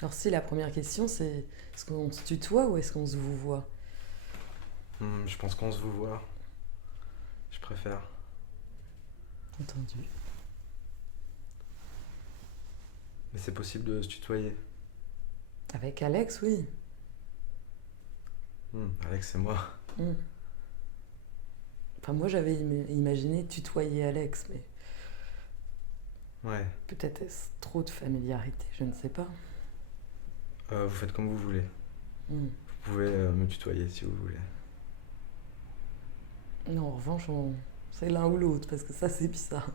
Alors si la première question c'est est-ce qu'on se tutoie ou est-ce qu'on se vous voit? Je pense qu'on se vous voit. Je préfère. Entendu. Mais c'est possible de se tutoyer. Avec Alex, oui. Alex, c'est moi. Hmm. Enfin moi j'avais imaginé tutoyer Alex, mais Ouais. peut-être est-ce trop de familiarité, je ne sais pas. Vous faites comme vous voulez. Hmm. Vous pouvez me tutoyer si vous voulez. Non, en revanche, c'est l'un ou l'autre, parce que ça c'est bizarre.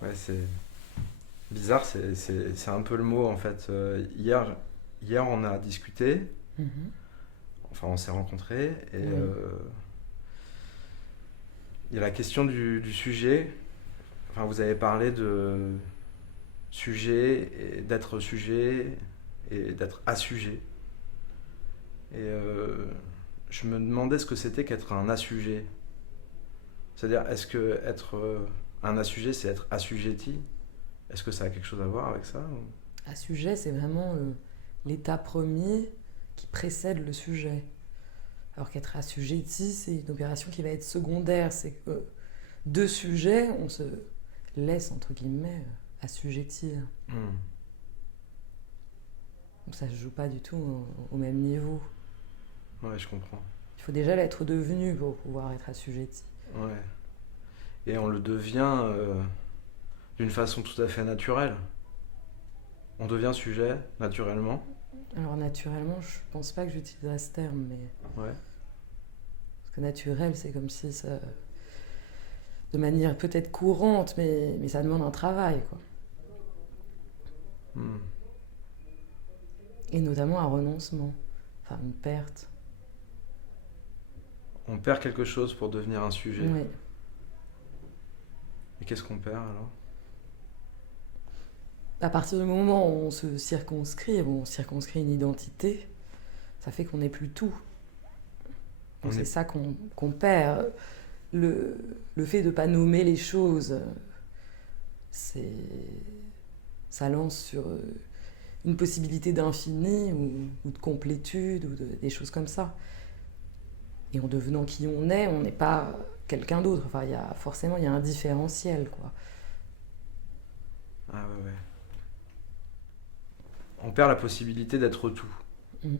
Ouais, c'est bizarre, c'est un peu le mot en fait. Hier, on a discuté, Mhm. enfin on s'est rencontrés, et Oui. il y a la question du sujet. Enfin, vous avez parlé de sujet, et d'être sujet, et d'être assujet. Et je me demandais ce que c'était qu'être un assujet. C'est-à-dire, est-ce que être un assujet, c'est être assujetti? Est-ce que ça a quelque chose à voir avec ça À sujet, c'est vraiment l'état premier qui précède le sujet. Alors qu'être assujetti, c'est une opération qui va être secondaire. C'est que deux sujets, on se laisse, entre guillemets, assujettir. Hmm. Donc ça ne se joue pas du tout au même niveau. Ouais, je comprends. Il faut déjà l'être devenu pour pouvoir être assujetti. Ouais. Et on le devient d'une façon tout à fait naturelle. On devient sujet naturellement. Alors naturellement, je pense pas que j'utiliserais ce terme, mais Ouais. parce que naturel, c'est comme si ça, de manière peut-être courante, mais ça demande un travail, quoi. Hmm. Et notamment un renoncement, enfin une perte. On perd quelque chose pour devenir un sujet. Oui. Et qu'est-ce qu'on perd alors? À partir du moment où on circonscrit une identité, ça fait qu'on n'est plus tout. Donc On c'est est... ça qu'on perd. Le, le fait de ne pas nommer les choses, c'est, ça lance sur une possibilité d'infini ou de complétude des choses comme ça. Et en devenant qui on n'est pas quelqu'un d'autre. Enfin, forcément, il y a un différentiel, quoi. Ah ouais, ouais. On perd la possibilité d'être tout. Mm.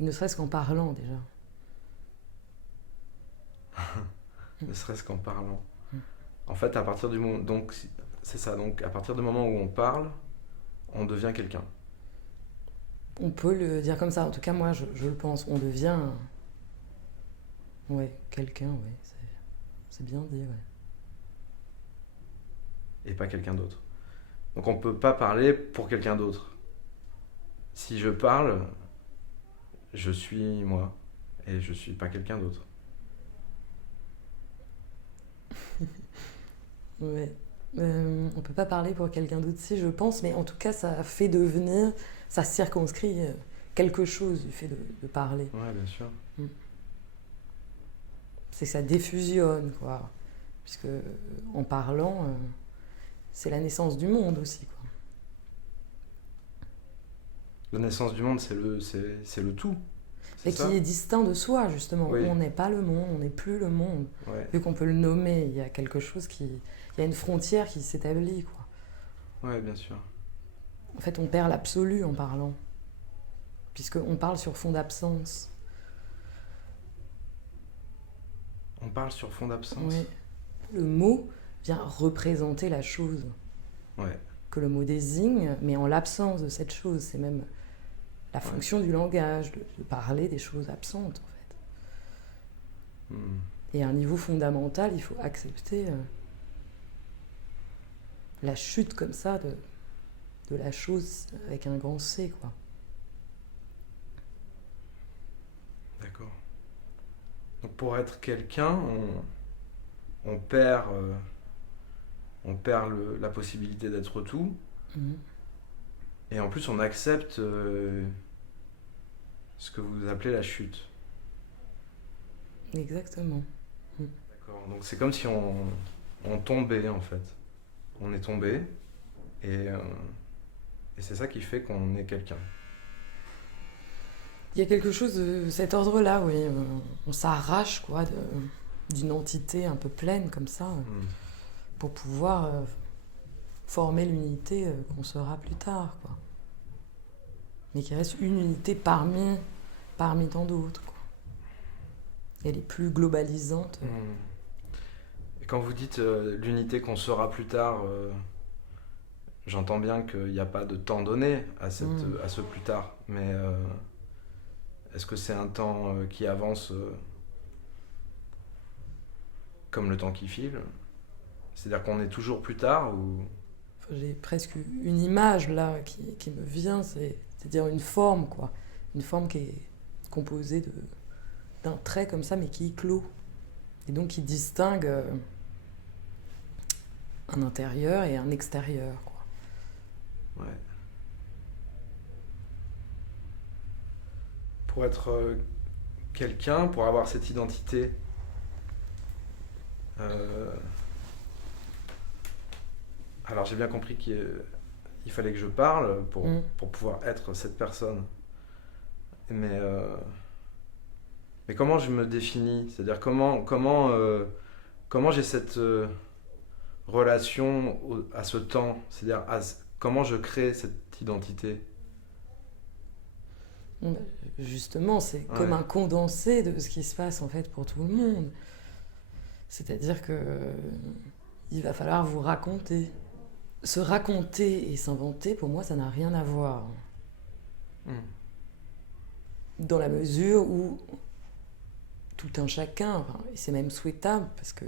Ne serait-ce qu'en parlant, déjà. Mm. Ne serait-ce qu'en parlant. Mm. En fait, à partir du moment... Donc, c'est ça. Donc, à partir du moment où on parle, on devient quelqu'un. On peut le dire comme ça. En tout cas, moi, je le pense. On devient, ouais, quelqu'un, ouais. C'est bien dit, ouais. Et pas quelqu'un d'autre. Donc, on peut pas parler pour quelqu'un d'autre. Si je parle, je suis moi. Et je suis pas quelqu'un d'autre. Ouais. On peut pas parler pour quelqu'un d'autre si, je pense, mais en tout cas, ça fait devenir, ça circonscrit quelque chose du fait de parler. Ouais, bien sûr. Mm. C'est que ça diffusionne, quoi. Puisque en parlant, c'est la naissance du monde aussi, quoi. La naissance du monde, c'est le tout. C'est Et qui ça? est distinct de soi, justement. Oui. On n'est pas le monde, on n'est plus le monde. Ouais. Vu qu'on peut le nommer, il y a quelque chose qui. Il y a une frontière qui s'établit, quoi. Ouais, bien sûr. En fait, on perd l'absolu en parlant. Puisqu'on parle sur fond d'absence. On parle sur fond d'absence. Oui. Le mot vient représenter la chose Ouais. que le mot désigne, mais en l'absence de cette chose. C'est même la Ouais. fonction du langage, de parler des choses absentes, en fait. Hmm. Et à un niveau fondamental, il faut accepter la chute comme ça de la chose avec un grand C, quoi. D'accord. Donc pour être quelqu'un, on perd, on perd la possibilité d'être tout. Mhm. Et en plus, on accepte ce que vous appelez la chute. Exactement. D'accord. Donc c'est comme si on tombait en fait. On est tombé Et, euh, et c'est ça qui fait qu'on est quelqu'un. Il y a quelque chose de cet ordre-là, oui. On s'arrache, quoi, d'une entité un peu pleine, comme ça, Mm. pour pouvoir former l'unité qu'on sera plus tard, quoi. Mais qui reste une unité parmi tant d'autres, quoi. Elle est plus globalisante. Et quand vous dites l'unité qu'on sera plus tard, j'entends bien qu'il n'y a pas de temps donné à ce plus tard, mais est-ce que c'est un temps qui avance comme le temps qui file? C'est-à-dire qu'on est toujours plus tard ou... Enfin, j'ai presque une image là qui me vient, c'est-à-dire une forme, quoi. Une forme qui est composée d'un trait comme ça, mais qui est clos. Et donc qui distingue un intérieur et un extérieur, quoi. Ouais. Pour être quelqu'un, pour avoir cette identité, alors j'ai bien compris qu'il fallait que je parle pour pouvoir être cette personne. Mais comment je me définis? C'est-à-dire comment j'ai cette relation à ce temps? C'est-à-dire comment je crée cette identité? Justement, c'est comme un condensé de ce qui se passe en fait pour tout le monde. C'est-à-dire que il va falloir vous raconter. Se raconter et s'inventer, pour moi, ça n'a rien à voir. Dans la mesure où tout un chacun, et c'est même souhaitable, parce que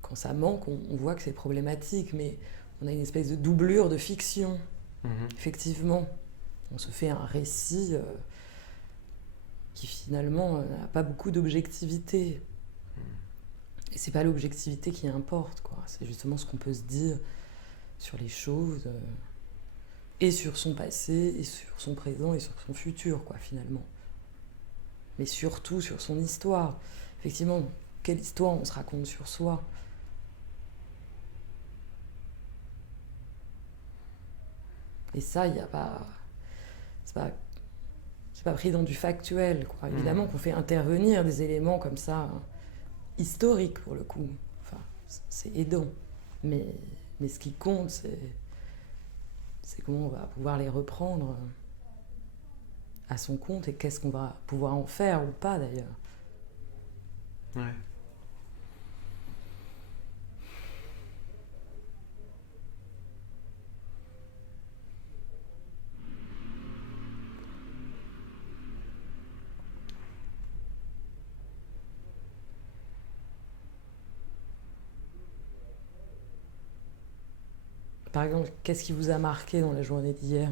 quand ça manque, on voit que c'est problématique, mais on a une espèce de doublure de fiction. Effectivement, on se fait un récit qui finalement n'a pas beaucoup d'objectivité. Et c'est pas l'objectivité qui importe, quoi. C'est justement ce qu'on peut se dire sur les choses, et sur son passé, et sur son présent, et sur son futur, quoi, finalement. Mais surtout sur son histoire. Effectivement, quelle histoire on se raconte sur soi? Et ça, il n'y a pas... C'est pas pris dans du factuel, quoi. Évidemment qu'on fait intervenir des éléments comme ça, historiques pour le coup. Enfin, c'est aidant. Mais ce qui compte, c'est comment on va pouvoir les reprendre à son compte et qu'est-ce qu'on va pouvoir en faire ou pas d'ailleurs. Ouais. Par exemple, qu'est-ce qui vous a marqué dans la journée d'hier?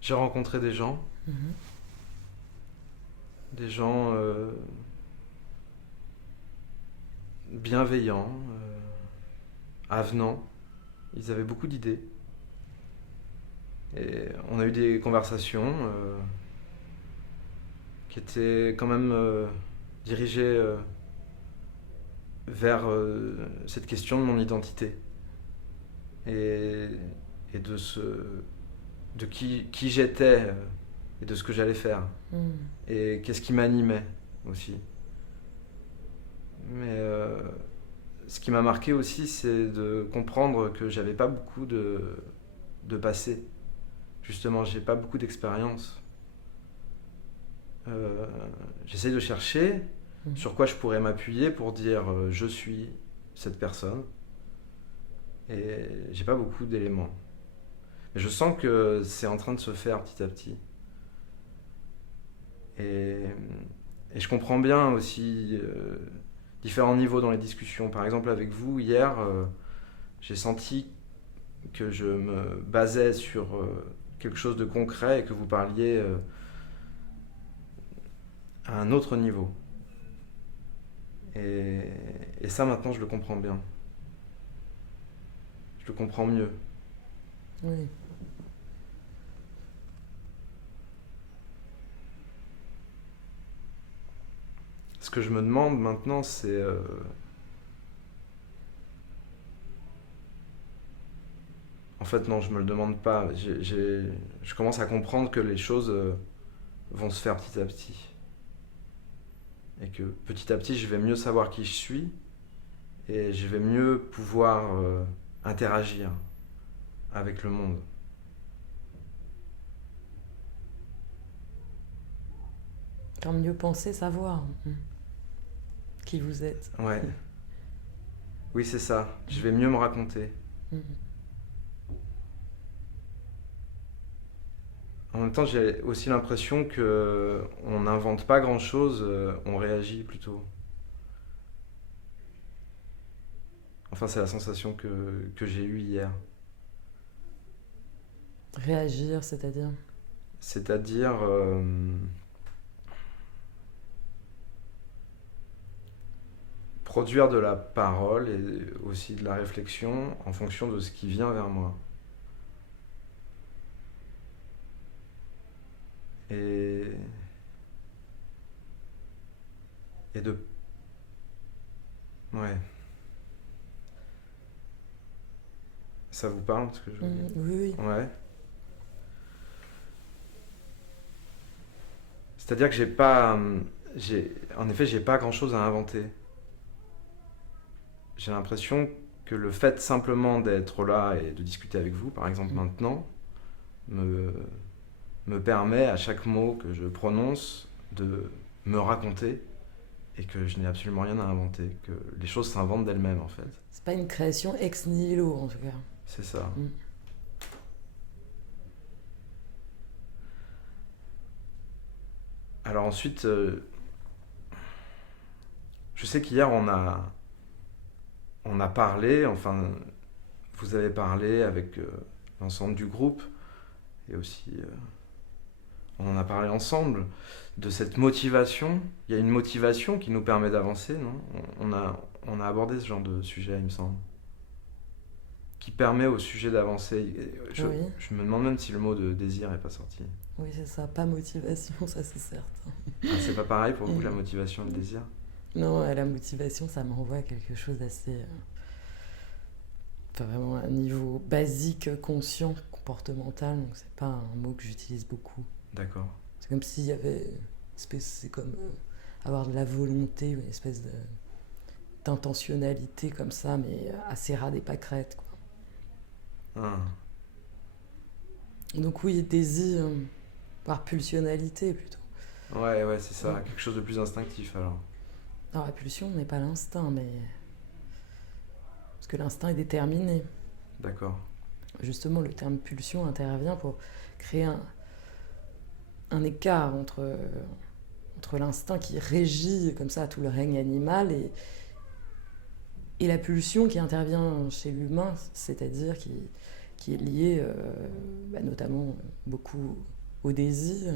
J'ai rencontré des gens. Des gens bienveillants, avenants. Ils avaient beaucoup d'idées. Et on a eu des conversations qui étaient quand même dirigées vers cette question de mon identité. Et de qui j'étais et de ce que j'allais faire. Et qu'est-ce qui m'animait aussi. Mais ce qui m'a marqué aussi, c'est de comprendre que j'avais pas beaucoup de passé. Justement, j'ai pas beaucoup d'expérience. J'essaye de chercher sur quoi je pourrais m'appuyer pour dire je suis cette personne. Et j'ai pas beaucoup d'éléments. Mais je sens que c'est en train de se faire petit à petit. Et je comprends bien aussi différents niveaux dans les discussions. Par exemple, avec vous, hier, j'ai senti que je me basais sur quelque chose de concret et que vous parliez à un autre niveau. Et ça, maintenant, je le comprends bien. Je le comprends mieux. Oui. que je me demande maintenant, c'est... En fait, non, je me le demande pas. Je commence à comprendre que les choses vont se faire petit à petit. Et que petit à petit, je vais mieux savoir qui je suis et je vais mieux pouvoir interagir avec le monde. Quand mieux penser, savoir qui vous êtes. Ouais. Oui, c'est ça. Je vais mieux me raconter. En même temps, j'ai aussi l'impression que on n'invente pas grand-chose, on réagit plutôt. Enfin, c'est la sensation que j'ai eue hier. Réagir, c'est-à-dire C'est-à-dire produire de la parole et aussi de la réflexion en fonction de ce qui vient vers moi. Et, et de... Ouais. Ça vous parle, ce que je veux dire? Oui, oui. Ouais. C'est-à-dire que j'ai pas... En effet, j'ai pas grand-chose à inventer. J'ai l'impression que le fait simplement d'être là et de discuter avec vous, par exemple maintenant, me, me permet à chaque mot que je prononce de me raconter et que je n'ai absolument rien à inventer, que les choses s'inventent d'elles-mêmes en fait. C'est pas une création ex nihilo, en tout cas. C'est ça. Alors ensuite, je sais qu'hier on a parlé, enfin vous avez parlé avec l'ensemble du groupe et aussi on en a parlé ensemble de cette motivation. Il y a une motivation qui nous permet d'avancer, non? On a abordé ce genre de sujet, il me semble, qui permet au sujet d'avancer. Oui. Je me demande même si le mot de désir n'est pas sorti. Oui, c'est ça, pas motivation, ça c'est certain. Ah, c'est pas pareil pour vous, la motivation et le désir? Non, la motivation, ça m'envoie à quelque chose d'assez... Enfin, vraiment un niveau basique, conscient, comportemental, donc c'est pas un mot que j'utilise beaucoup. D'accord. C'est comme s'il y avait... C'est comme avoir de la volonté, une espèce d'intentionnalité comme ça, mais assez rade et pâquerette, quoi. Ah. Donc oui, désir, par pulsionnalité plutôt. Ouais, c'est ça, quelque chose de plus instinctif alors. Non, la pulsion n'est pas l'instinct, mais... Parce que l'instinct est déterminé. D'accord. Justement, le terme pulsion intervient pour créer un écart entre l'instinct qui régit comme ça tout le règne animal et la pulsion qui intervient chez l'humain, c'est-à-dire qui est liée notamment beaucoup au désir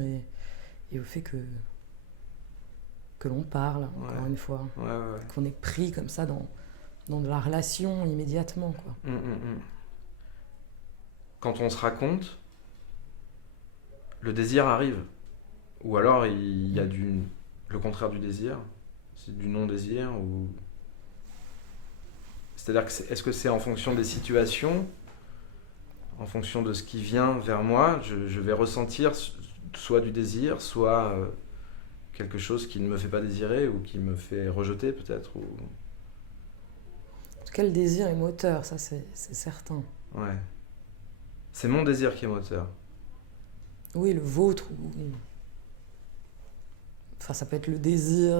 et au fait que l'on parle, encore une fois. Ouais. Qu'on est pris comme ça dans de la relation immédiatement, quoi. Quand on se raconte, le désir arrive. Ou alors il y a le contraire du désir, c'est du non-désir. Ou... C'est-à-dire que est-ce que c'est en fonction des situations, en fonction de ce qui vient vers moi, je vais ressentir soit du désir, soit quelque chose qui ne me fait pas désirer ou qui me fait rejeter peut-être. Ou... En tout cas, le désir est moteur, ça c'est certain. Ouais. C'est mon désir qui est moteur. Oui, le vôtre. Enfin, ça peut être le désir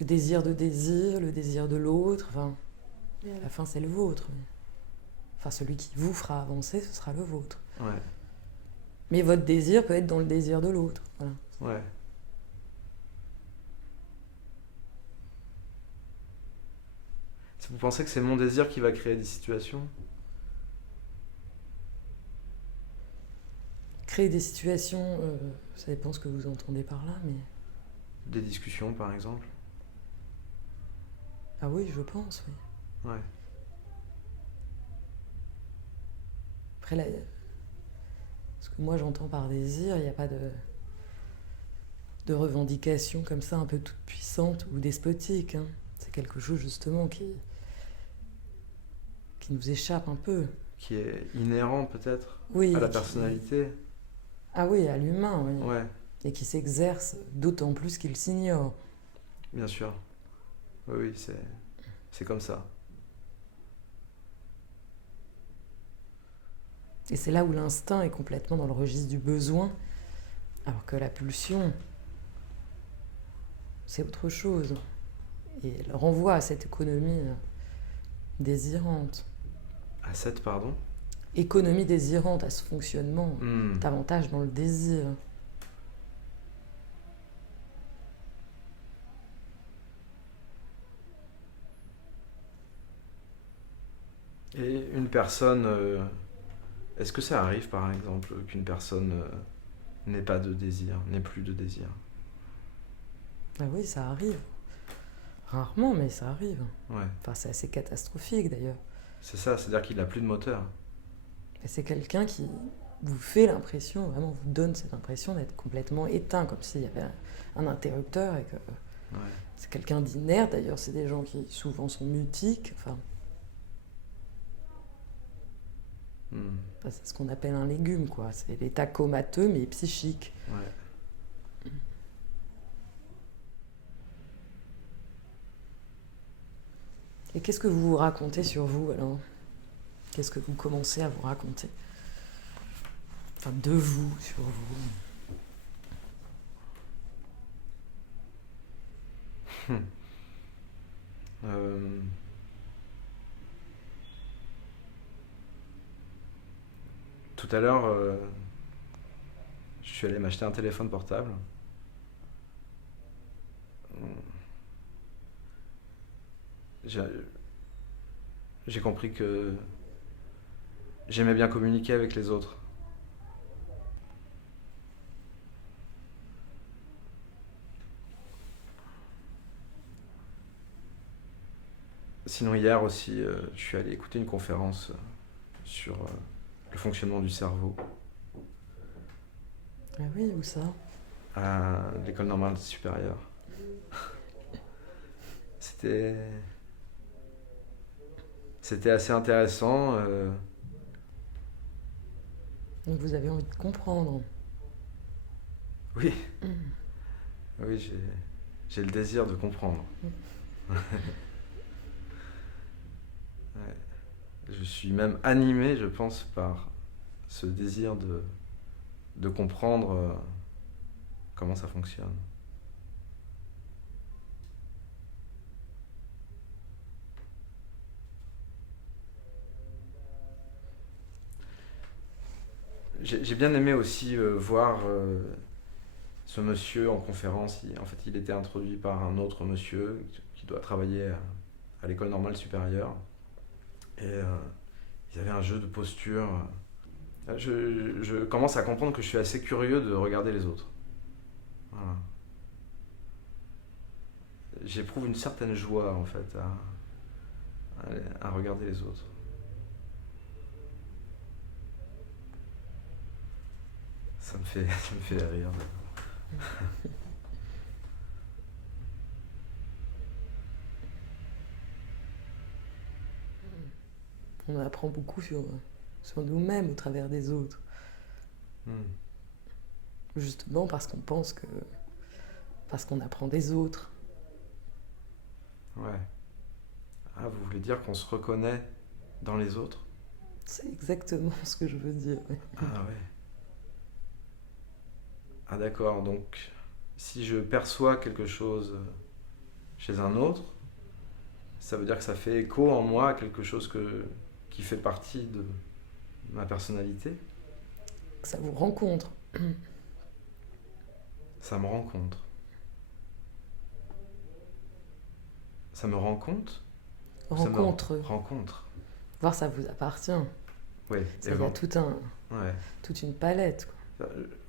de désir, le désir de l'autre. Enfin, à la fin, c'est le vôtre. Enfin, celui qui vous fera avancer, ce sera le vôtre. Ouais. Mais votre désir peut être dans le désir de l'autre. Voilà. Ouais. Vous pensez que c'est mon désir qui va créer des situations? Créer des situations, ça dépend ce que vous entendez par là, mais... Des discussions, par exemple? Ah oui, je pense, oui. Ouais. Après, là, ce que moi j'entends par désir, il n'y a pas de... de revendications comme ça, un peu toute puissante ou despotique. Hein. C'est quelque chose justement qui nous échappe un peu. Qui est inhérent peut-être Oui, à la personnalité. Ah oui, à l'humain, oui. Ouais, Et qui s'exerce d'autant plus qu'il s'ignore. bien sûr. Oui, oui, c'est comme ça. Et c'est là où l'instinct est complètement dans le registre du besoin, alors que la pulsion, c'est autre chose. Et elle renvoie à cette économie désirante. À 7, pardon. Économie désirante, à ce fonctionnement davantage dans le désir. Et une personne... est-ce que ça arrive, par exemple, qu'une personne n'ait pas de désir, n'ait plus de désir? Ah oui, ça arrive. Rarement, mais ça arrive. Ouais. Enfin, c'est assez catastrophique d'ailleurs. C'est ça, c'est-à-dire qu'il n'a plus de moteur. Et c'est quelqu'un qui vous fait l'impression, vraiment vous donne cette impression d'être complètement éteint, comme s'il y avait un interrupteur et que c'est quelqu'un d'inerte. D'ailleurs, c'est des gens qui souvent sont mutiques. Enfin, c'est ce qu'on appelle un légume, quoi. C'est l'état comateux mais psychique. Ouais. Et qu'est-ce que vous vous racontez sur vous alors? Qu'est-ce que vous commencez à vous raconter? Enfin, de vous, sur vous. Tout à l'heure, je suis allé m'acheter un téléphone portable. J'ai compris que j'aimais bien communiquer avec les autres. Sinon, hier aussi, je suis allé écouter une conférence sur le fonctionnement du cerveau Ah oui, où ça? à l'école normale supérieure. C'était assez intéressant. Donc vous avez envie de comprendre. Oui, oui, j'ai le désir de comprendre. Ouais. Je suis même animé, je pense, par ce désir de comprendre comment ça fonctionne. J'ai bien aimé aussi voir ce monsieur en conférence. En fait, il était introduit par un autre monsieur qui doit travailler à l'école normale supérieure. Et ils avaient un jeu de posture. Je commence à comprendre que je suis assez curieux de regarder les autres. Voilà. J'éprouve une certaine joie, en fait, à regarder les autres. Ça me fait rire. On apprend beaucoup sur nous-mêmes au travers des autres. Justement parce qu'on pense que... parce qu'on apprend des autres. Ouais. Ah, vous voulez dire qu'on se reconnaît dans les autres? C'est exactement ce que je veux dire. Ah ouais. Ah d'accord, donc si je perçois quelque chose chez un autre, ça veut dire que ça fait écho en moi à quelque chose qui fait partie de ma personnalité? Ça vous rencontre. Ça me rencontre. Ça me rend compte? Rencontre. Rencontre. Voir ça vous appartient. Oui, Il y a toute une palette, quoi.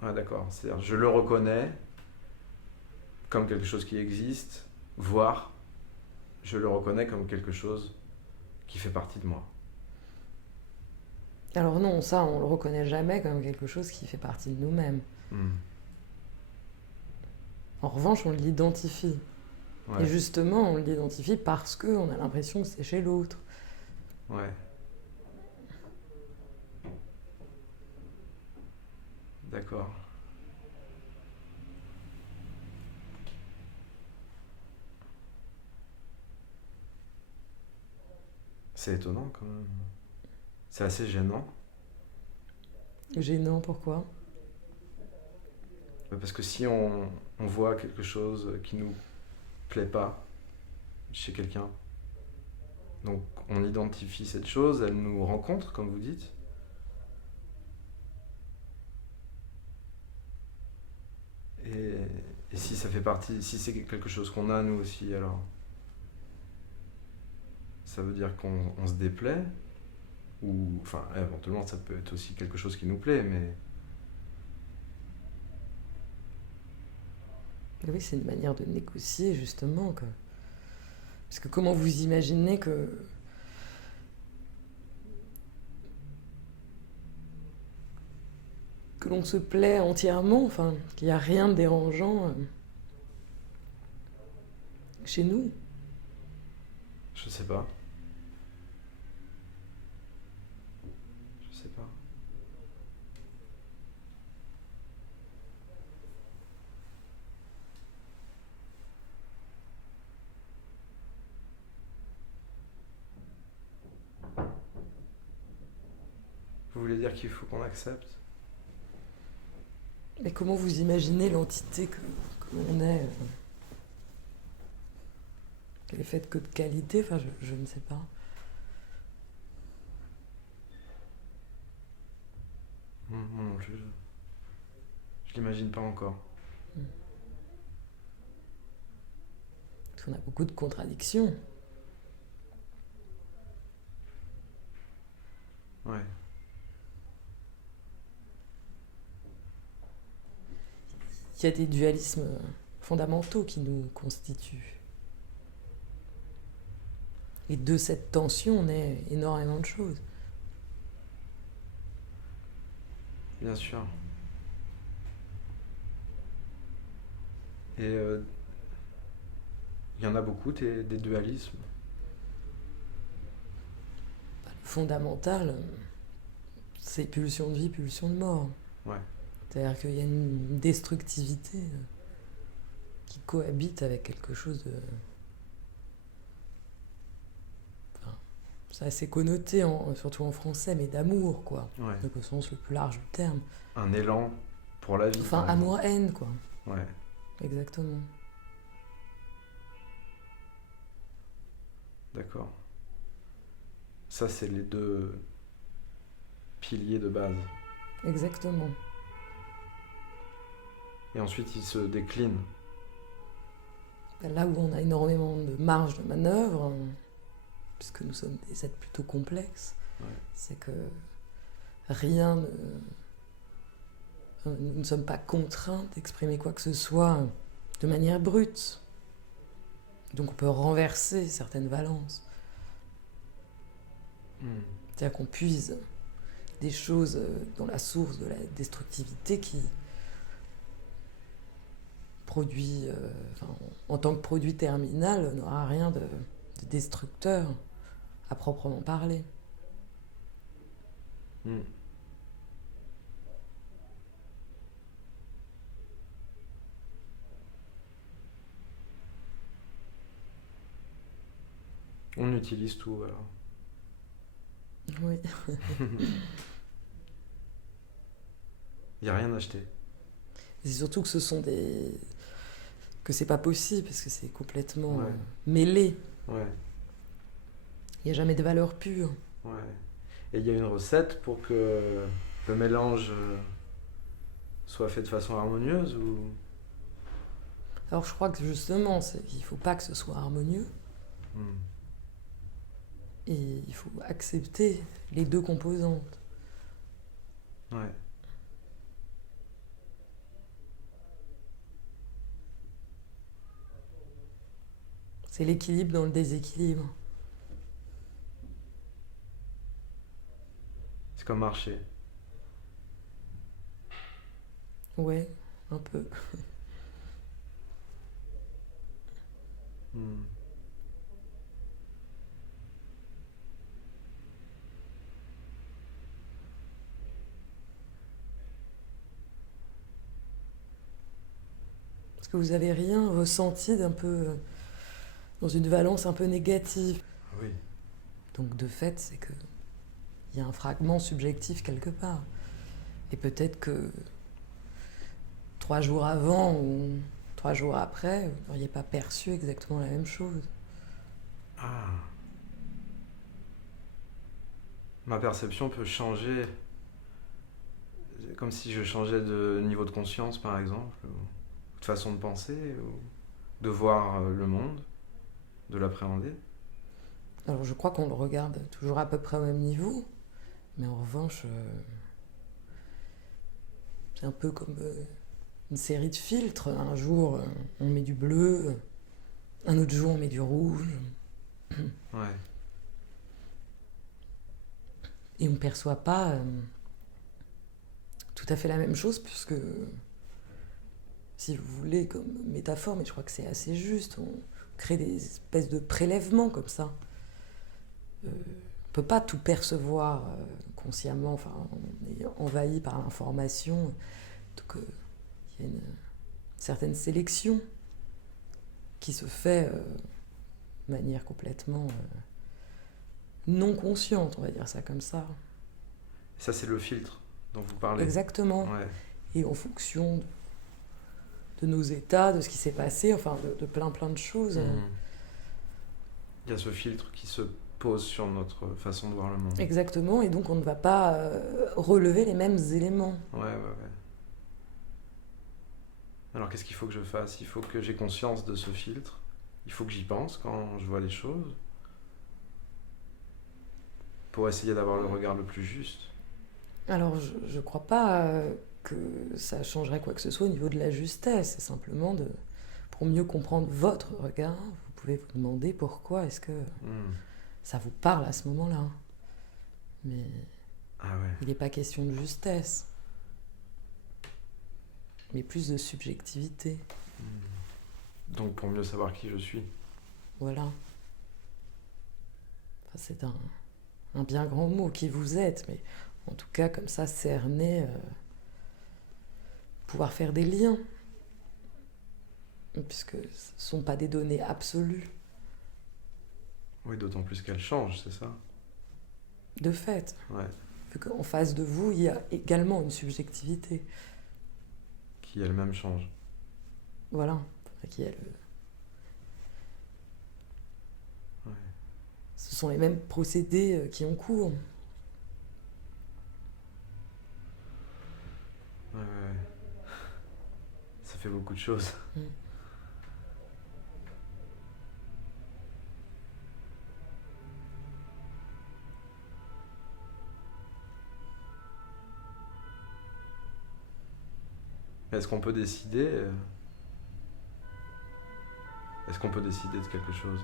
Ouais, d'accord. C'est-à-dire, je le reconnais comme quelque chose qui existe, voire je le reconnais comme quelque chose qui fait partie de moi. Alors non, ça, on le reconnaît jamais comme quelque chose qui fait partie de nous-mêmes. En revanche, on l'identifie. Et Ouais, justement, on l'identifie parce qu'on a l'impression que c'est chez l'autre. ouais, d'accord. C'est étonnant quand même. C'est assez gênant. Gênant, pourquoi? Parce que si on voit quelque chose qui nous plaît pas chez quelqu'un, donc on identifie cette chose, elle nous rencontre, comme vous dites, et, et si ça fait partie, si c'est quelque chose qu'on a nous aussi, alors ça veut dire qu'on se déplaît, ou enfin éventuellement ça peut être aussi quelque chose qui nous plaît, mais Et oui, c'est une manière de négocier, justement. Parce que comment vous imaginez que l'on se plaît entièrement, enfin, qu'il n'y a rien de dérangeant chez nous? je sais pas, je sais pas. Vous voulez dire qu'il faut qu'on accepte? Mais comment vous imaginez l'entité que l'on est qu'elle est faite que de qualité? Enfin, je ne sais pas. Moi non plus, je l'imagine pas encore. Parce qu'on a beaucoup de contradictions. Ouais, Il y a des dualismes fondamentaux qui nous constituent. Et de cette tension naît énormément de choses. bien sûr. Et il y en a beaucoup des dualismes. Le fondamental, c'est pulsion de vie, pulsion de mort. Ouais. C'est-à-dire qu'il y a une destructivité qui cohabite avec quelque chose de... Enfin, c'est assez connoté, surtout en français, mais d'amour, quoi. Ouais. Donc au sens le plus large du terme. Un élan pour la vie. Enfin, par exemple. amour-haine, quoi. Ouais. Exactement. D'accord. Ça, c'est les deux piliers de base. Exactement. Et ensuite, ils se déclinent. Là où on a énormément de marge de manœuvre, puisque nous sommes des êtres plutôt complexes, Ouais. c'est que rien ne... Nous ne sommes pas contraints d'exprimer quoi que ce soit de manière brute. Donc on peut renverser certaines valences. C'est-à-dire qu'on puise des choses dans la source de la destructivité qui produit, en tant que produit terminal, n'aura rien de destructeur à proprement parler. Mm. On utilise tout alors. Oui. Il n'y a rien à acheter. C'est surtout que ce sont des... que c'est pas possible, parce que c'est complètement Ouais. mêlé. Ouais. Il n'y a jamais de valeur pure. Ouais. Et il y a une recette pour que le mélange soit fait de façon harmonieuse ou... Alors je crois que justement, il ne faut pas que ce soit harmonieux, Mm. et il faut accepter les deux composantes. Ouais. C'est l'équilibre dans le déséquilibre. C'est comme marcher. Ouais, un peu. Hmm. Est-ce que vous avez rien ressenti d'un peu dans une valence un peu négative? Oui. Donc de fait, c'est que il y a un fragment subjectif quelque part. Et peut-être que 3 jours avant ou 3 jours après, vous n'auriez pas perçu exactement la même chose. Ah. Ma perception peut changer, comme si je changeais de niveau de conscience, par exemple, ou de façon de penser, ou de voir le monde, de l'appréhender. Alors je crois qu'on le regarde toujours à peu près au même niveau, mais en revanche, c'est un peu comme une série de filtres. Un jour, on met du bleu, un autre jour, on met du rouge, Ouais. et on ne perçoit pas tout à fait la même chose, puisque, si vous voulez, comme métaphore, mais je crois que c'est assez juste, on crée des espèces de prélèvements comme ça. On ne peut pas tout percevoir consciemment, enfin, on est envahi par l'information, donc il y a une certaine sélection qui se fait de manière complètement non consciente, on va dire ça comme ça. Ça, c'est le filtre dont vous parlez. Exactement. Ouais. Et en fonction de nos états, de ce qui s'est passé, enfin de plein de choses. Mhm. Il y a ce filtre qui se pose sur notre façon de voir le monde. Exactement, et donc on ne va pas relever les mêmes éléments. Ouais, ouais, ouais. Alors qu'est-ce qu'il faut que je fasse? Il faut que j'ai conscience de ce filtre. Il faut que j'y pense quand je vois les choses. Pour essayer d'avoir le regard le plus juste. Alors je ne crois pas que ça changerait quoi que ce soit au niveau de la justesse, c'est simplement pour mieux comprendre votre regard, vous pouvez vous demander pourquoi est-ce que Hmm. ça vous parle à ce moment-là. Mais Ah ouais. il n'est pas question de justesse, mais plus de subjectivité. Donc pour mieux savoir qui je suis. Voilà. Enfin, c'est un bien grand mot qui vous êtes, mais en tout cas, comme ça, cerner, pouvoir faire des liens, puisque ce ne sont pas des données absolues, Oui, d'autant plus qu'elle change, c'est ça? de fait. Ouais. Vu qu'en face de vous, il y a également une subjectivité. Qui elle-même change. Voilà. Qui est Ouais. Ce sont les mêmes procédés qui ont cours. Ouais, ouais, ouais. Ça fait beaucoup de choses. Mm. Mais est-ce qu'on peut décider Est-ce qu'on peut décider de quelque chose?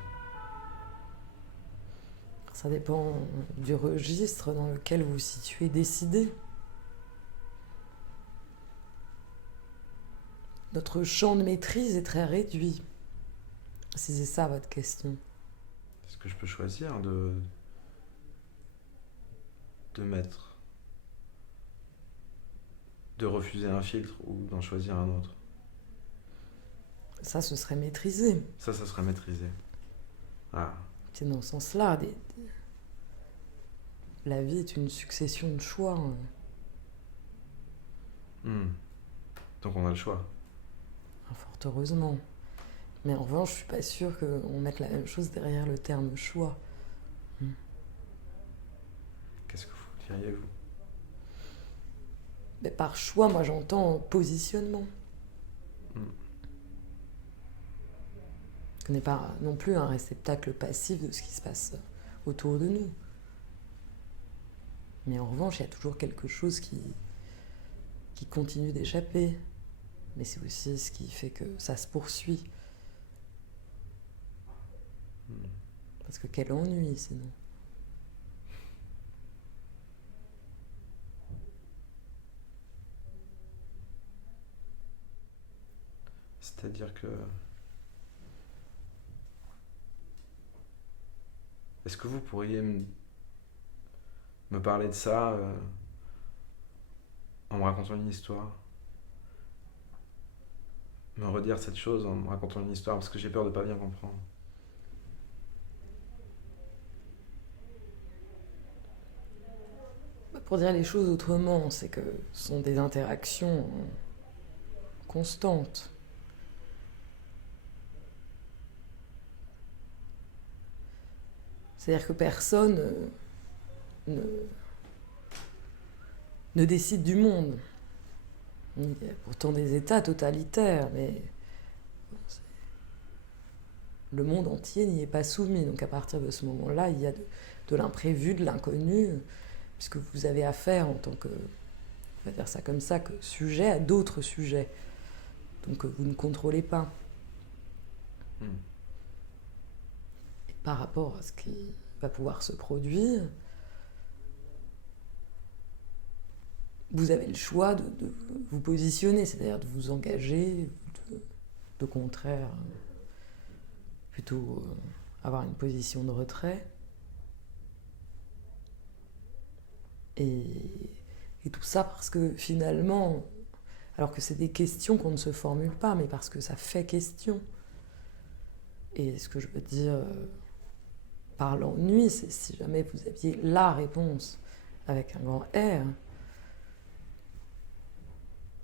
Ça dépend du registre dans lequel vous vous situez décidé. Notre champ de maîtrise est très réduit. Si c'est ça votre question. Est-ce que je peux choisir de mettre, de refuser un filtre ou d'en choisir un autre? Ça, ce serait maîtrisé. Ça serait maîtrisé. Ah, C'est dans ce sens-là. La vie est une succession de choix. hmm. Donc on a le choix. Fort heureusement. Mais en revanche, je suis pas sûre qu'on mette la même chose derrière le terme choix. Qu'est-ce que vous diriez-vous? Mais par choix, moi j'entends positionnement. Hmm. On n'est pas non plus un réceptacle passif de ce qui se passe autour de nous. Mais en revanche, il y a toujours quelque chose qui continue d'échapper. Mais c'est aussi ce qui fait que ça se poursuit. Parce que quel ennui sinon. C'est-à-dire que Est-ce que vous pourriez me parler de ça en me racontant une histoire? Me redire cette chose en me racontant une histoire, parce que j'ai peur de pas bien comprendre. Pour dire les choses autrement, c'est que ce sont des interactions constantes. C'est-à-dire que personne ne, ne décide du monde. Il y a pourtant des États totalitaires, mais le monde entier n'y est pas soumis. Donc à partir de ce moment-là, il y a de l'imprévu, de l'inconnu, puisque vous avez affaire en tant que, on va dire ça comme ça, que sujet à d'autres sujets. Donc vous ne contrôlez pas. Et par rapport à ce qui va pouvoir se produire, vous avez le choix de vous positionner, c'est-à-dire de vous engager, de contraire, plutôt avoir une position de retrait. Et tout ça parce que finalement, alors que c'est des questions qu'on ne se formule pas, mais parce que ça fait question. Et ce que je veux dire par l'ennui, c'est si jamais vous aviez la réponse avec un grand R,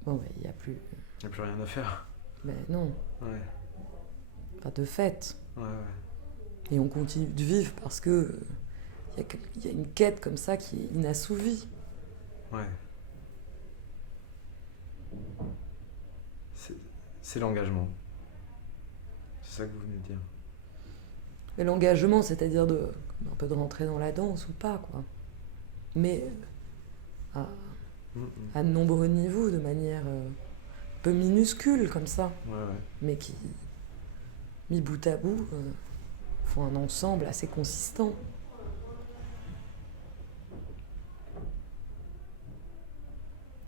bon, ben, il n'y a plus... Il n'y a plus rien à faire. Mais non. Ouais. Pas de fait. Ouais, ouais. Et on continue de vivre parce que y a une quête comme ça qui est inassouvie. Ouais. C'est l'engagement. C'est ça que vous venez de dire. Mais l'engagement, c'est-à-dire un peu de rentrer dans la danse ou pas, quoi. Mais à de nombreux niveaux, de manière un peu minuscule, comme ça. Ouais, ouais. Mais qui, mis bout à bout, font un ensemble assez consistant.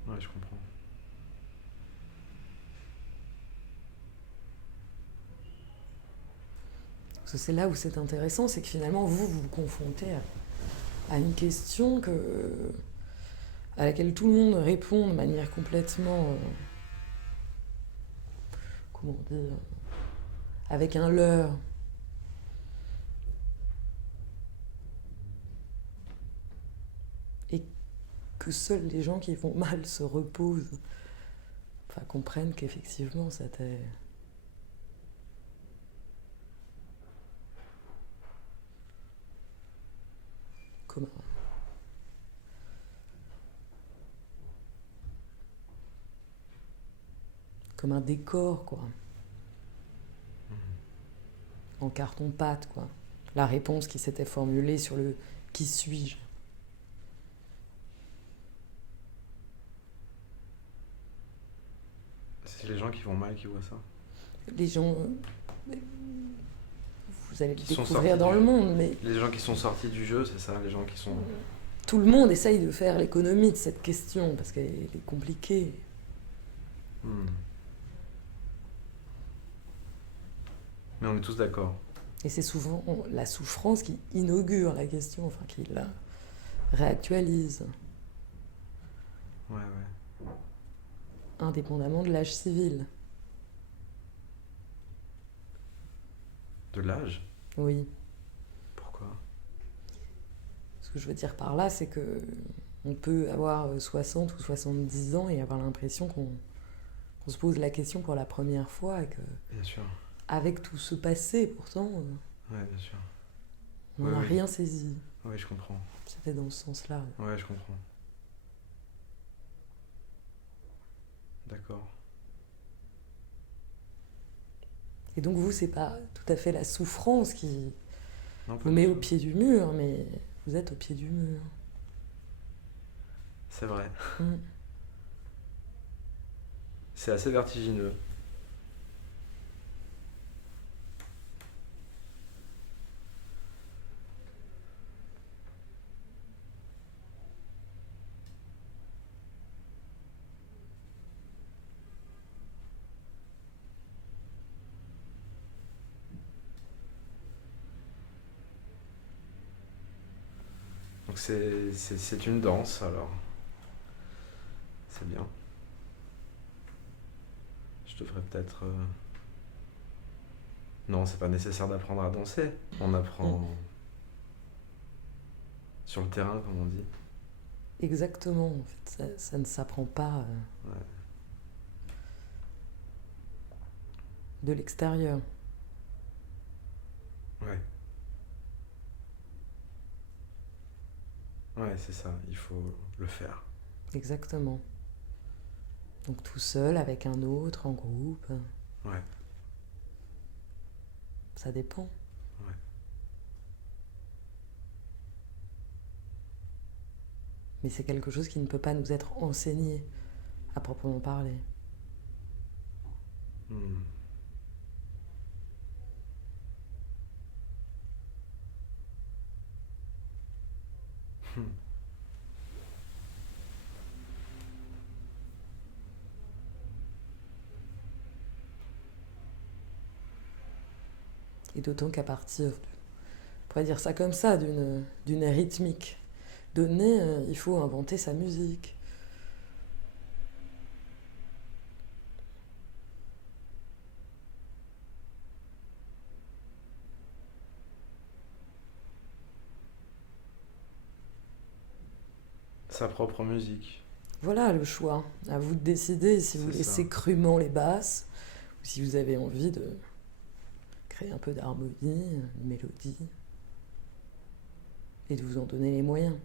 Ouais, je comprends. Parce que c'est là où c'est intéressant, c'est que finalement, vous vous confrontez à une question à laquelle tout le monde répond de manière complètement... comment dire, avec un leurre. Et que seuls les gens qui vont mal se reposent, enfin, comprennent qu'effectivement, c'était... comme un décor, quoi. En carton-pâte, quoi. La réponse qui s'était formulée sur le « qui suis-je ». C'est les gens qui vont mal qui voient ça. Les gens... vous allez le Qui sont découvrir dans le monde, mais... Les gens qui sont sortis du jeu, c'est ça, les gens qui sont... Tout le monde essaye de faire l'économie de cette question, parce qu'elle est compliquée. Mais on est tous d'accord. Et c'est souvent la souffrance qui inaugure la question, enfin qui la réactualise. Ouais, ouais. Indépendamment de l'âge civil. De l'âge ? Oui. Pourquoi ? Ce que je veux dire par là, c'est que on peut avoir 60 ou 70 ans et avoir l'impression qu'on se pose la question pour la première fois et que... Bien sûr. Avec tout ce passé, pourtant, ouais, bien sûr. On n'a rien saisi. Oui, je comprends. C'était dans ce sens-là. Ouais, je comprends. D'accord. Et donc vous, c'est pas tout à fait la souffrance qui vous met au pied du mur, mais vous êtes au pied du mur. C'est vrai. C'est assez vertigineux. Donc c'est une danse alors. C'est bien. Je devrais peut-être... Non, c'est pas nécessaire d'apprendre à danser. On apprend sur le terrain, comme on dit. Exactement, en fait, ça ne s'apprend pas Ouais. de l'extérieur. Ouais. Ouais, c'est ça. Il faut le faire. Exactement. Donc tout seul, avec un autre, en groupe, Ouais. ça dépend. Ouais. Mais c'est quelque chose qui ne peut pas nous être enseigné, à proprement parler. Hmm. Hmm. Et d'autant qu'à partir, on pourrait dire ça comme ça, d'une rythmique donnée, il faut inventer sa musique. Sa propre musique. Voilà le choix. À vous de décider si vous C'est ça. laissez crûment les basses ou si vous avez envie de créer un peu d'harmonie, une mélodie et de vous en donner les moyens.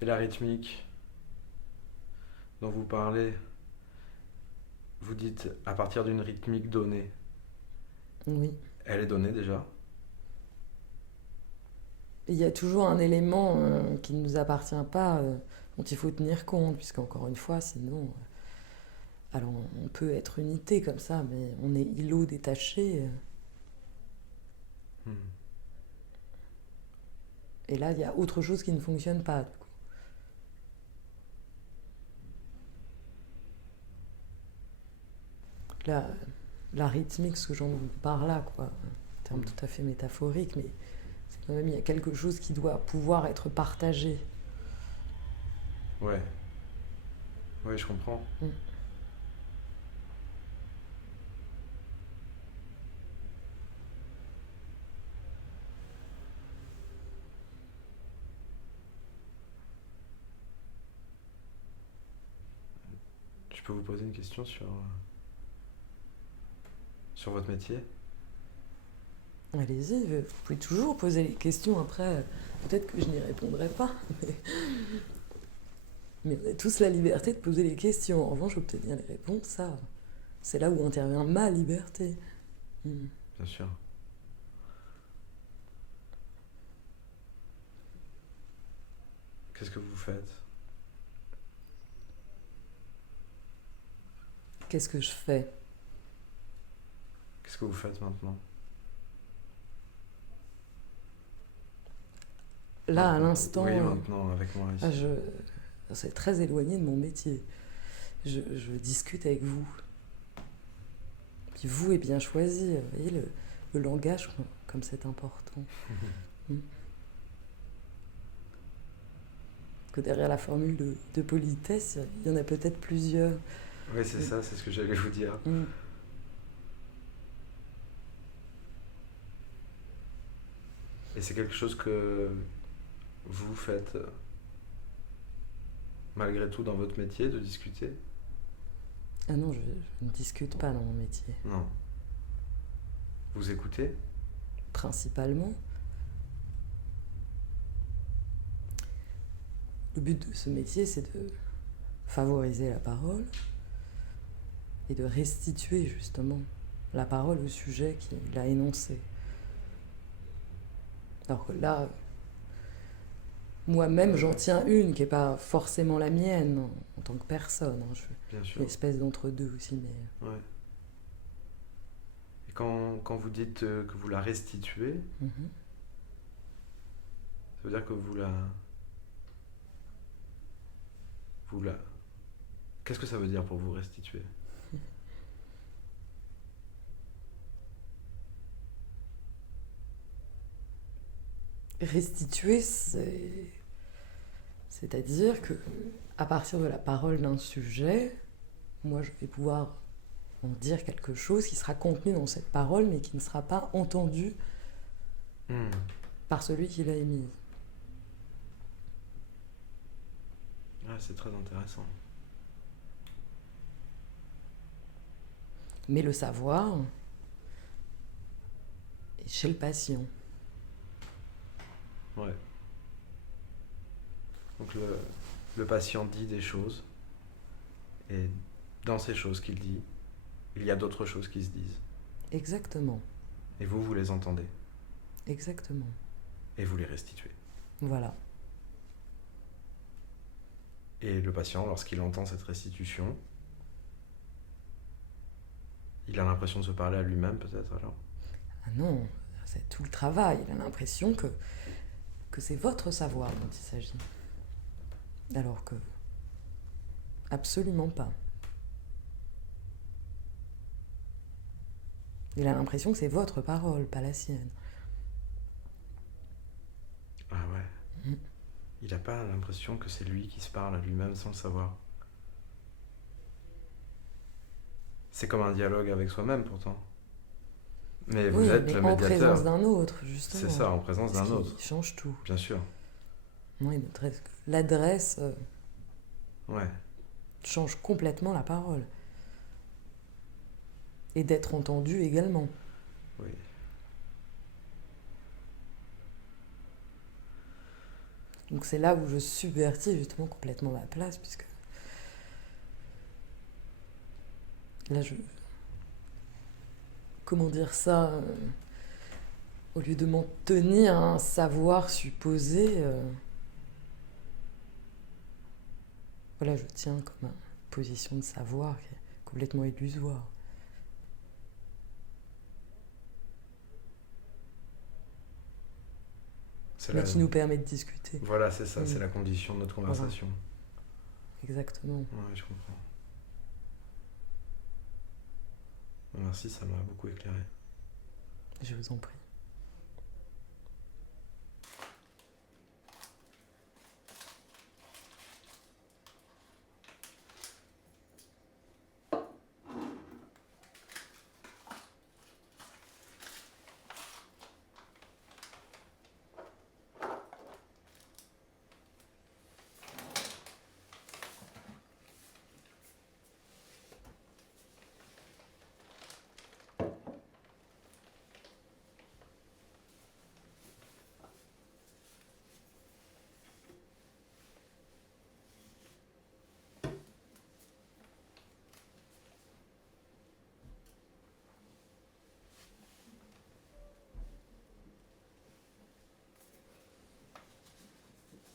Et la rythmique dont vous parlez, vous dites à partir d'une rythmique donnée. Oui. Elle est donnée déjà. Il y a toujours un élément qui ne nous appartient pas, dont il faut tenir compte, puisqu'encore une fois, sinon, alors on peut être unité comme ça, mais on est îlot détaché. Hmm. Et là, il y a autre chose qui ne fonctionne pas. Du coup. La rythmique, ce que j'en parle là, quoi, en termes tout à fait métaphoriques, mais c'est quand même, il y a quelque chose qui doit pouvoir être partagé. Ouais. Ouais, je comprends. Mm. Je peux vous poser une question sur votre métier? Allez-y, vous pouvez toujours poser les questions après. Peut-être que je n'y répondrai pas, mais on a tous la liberté de poser les questions. En revanche, obtenir les réponses, ça, c'est là où intervient ma liberté. Mm. Bien sûr. Qu'est-ce que vous faites? Qu'est-ce que je fais? Qu'est-ce que vous faites maintenant? Là, à Maintenant. l'instant, Oui, maintenant, avec moi ici. c'est très éloigné de mon métier. Je discute avec vous. Puis vous est bien choisi. Vous voyez, le langage, comme c'est important. Mm. Que derrière la formule de politesse, il y en a peut-être plusieurs. Oui, c'est ça, c'est ce que j'allais vous dire. Mm. Et c'est quelque chose que vous faites malgré tout dans votre métier, de discuter? Ah non, je ne discute pas dans mon métier. Non. Vous écoutez? Principalement. Le but de ce métier, c'est de favoriser la parole et de restituer justement la parole au sujet qu'il a énoncé. Alors que là, moi-même, j'en tiens une qui n'est pas forcément la mienne en tant que personne. Hein. Bien Je suis sûr. une espèce d'entre-deux aussi, mais... Ouais. Et quand vous dites que vous la restituez, Mhm. ça veut dire que vous la... Qu'est-ce que ça veut dire pour vous restituer? restituer, c'est-à-dire que à partir de la parole d'un sujet, moi je vais pouvoir en dire quelque chose qui sera contenu dans cette parole, mais qui ne sera pas entendu par celui qui l'a émise. Ah, c'est très intéressant. Mais le savoir est chez le patient. Ouais. Donc le patient dit des choses, et dans ces choses qu'il dit, il y a d'autres choses qui se disent. Exactement. Et vous les entendez. Exactement. Et vous les restituez. Voilà. Et le patient, lorsqu'il entend cette restitution, il a l'impression de se parler à lui-même peut-être alors. Ah non, c'est tout le travail. Il a l'impression que c'est votre savoir dont il s'agit. Alors que absolument pas. Il a l'impression que c'est votre parole, pas la sienne. Ah ouais. Il n'a pas l'impression que c'est lui qui se parle à lui-même sans le savoir. C'est comme un dialogue avec soi-même pourtant. Mais vous êtes mais le en médiateur. présence d'un autre, justement. C'est ça, en présence d'un autre. Il change tout. Bien sûr. Oui, l'adresse Ouais. change complètement la parole. Et d'être entendu également. Oui. Donc c'est là où je subvertis justement complètement ma place, puisque là comment dire ça, au lieu de m'en tenir à un savoir supposé, voilà, je tiens comme une position de savoir qui est complètement illusoire. Mais qui nous permet de discuter. Voilà, c'est ça, c'est la condition de notre conversation. Voilà. Exactement. Ouais, je comprends. Merci, ça m'a beaucoup éclairé. Je vous en prie.